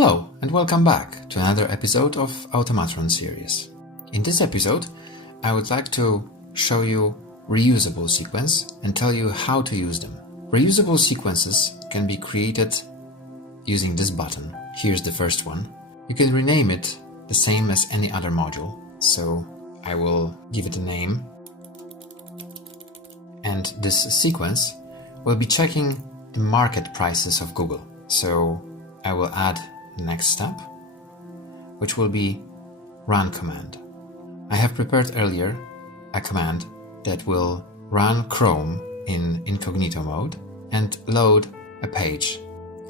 Hello and welcome back to another episode of Automatron series. In this episode, I would like to show you reusable sequence and tell you how to use them. Reusable sequences can be created using this button. Here's the first one. You can rename it the same as any other module. So I will give it a name. And this sequence will be checking the market prices of Google. So I will add the next step, which will be run command. I have prepared earlier a command that will run Chrome in incognito mode and load a page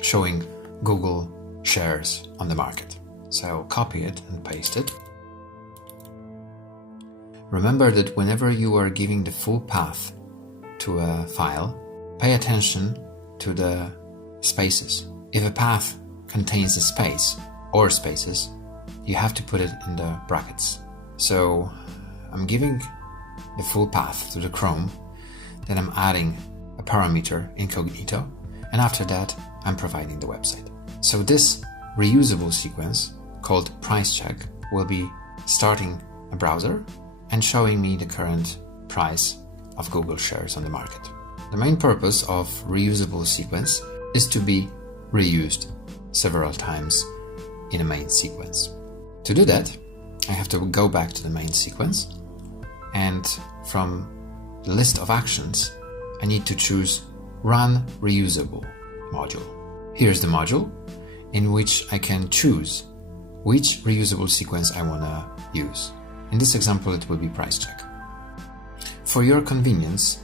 showing Google shares on the market. So copy it and paste it. Remember that whenever you are giving the full path to a file, pay attention to the spaces. If a path contains a space or spaces, you have to put it in the brackets. So I'm giving the full path to the Chrome, then I'm adding a parameter incognito, and after that I'm providing the website. So this reusable sequence called price check will be starting a browser and showing me the current price of Google shares on the market. The main purpose of reusable sequence is to be reused several times in a main sequence. To do that, I have to go back to the main sequence, and from the list of actions, I need to choose Run Reusable module. Here's the module in which I can choose which reusable sequence I want to use. In this example, it will be price check. For your convenience,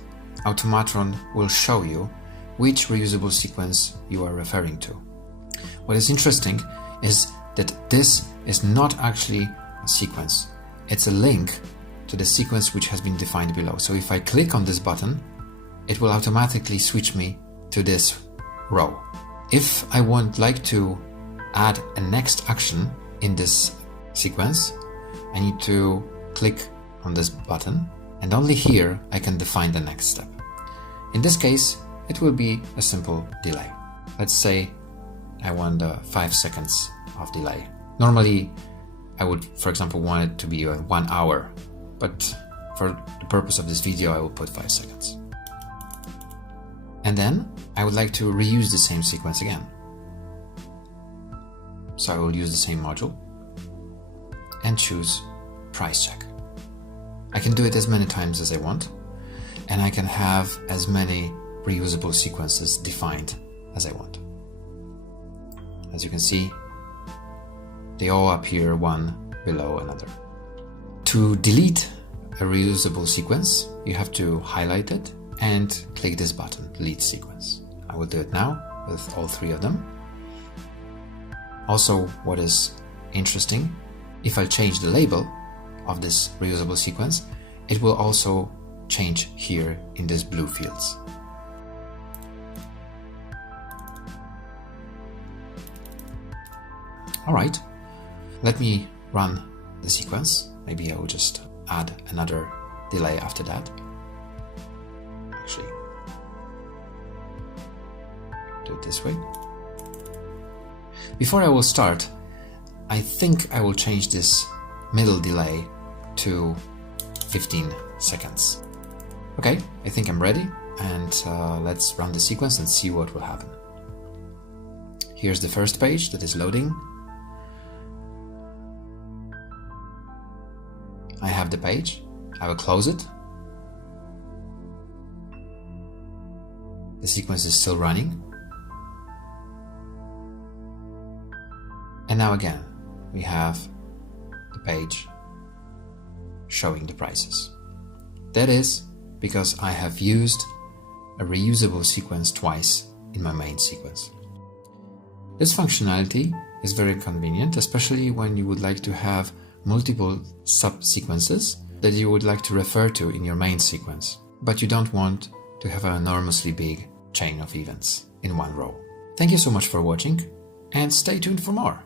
Automatron will show you which reusable sequence you are referring to. What is interesting is that this is not actually a sequence. It's a link to the sequence which has been defined below. So if I click on this button, it will automatically switch me to this row. If I would like to add a next action in this sequence, I need to click on this button, and only here I can define the next step. In this case, it will be a simple delay. Let's say I want 5 seconds of delay. Normally, I would, for example, want it to be 1 hour, but for the purpose of this video, I will put 5 seconds. And then I would like to reuse the same sequence again. So I will use the same module and choose price check. I can do it as many times as I want, and I can have as many reusable sequences defined as I want. As you can see, they all appear one below another. To delete a reusable sequence, you have to highlight it and click this button, delete sequence. I will do it now with all 3 of them. Also, what is interesting, if I change the label of this reusable sequence, it will also change here in these blue fields. Alright, let me run the sequence. Maybe I will just add another delay after that. Actually, do it this way. Before I will start, I think I will change this middle delay to 15 seconds. Okay, I think I'm ready, and let's run the sequence and see what will happen. Here's the first page that is loading. I have the page. I will close it. The sequence is still running. And now again, we have the page showing the prices. That is because I have used a reusable sequence twice in my main sequence. This functionality is very convenient, especially when you would like to have multiple sub-sequences that you would like to refer to in your main sequence, but you don't want to have an enormously big chain of events in one row. Thank you so much for watching, and stay tuned for more.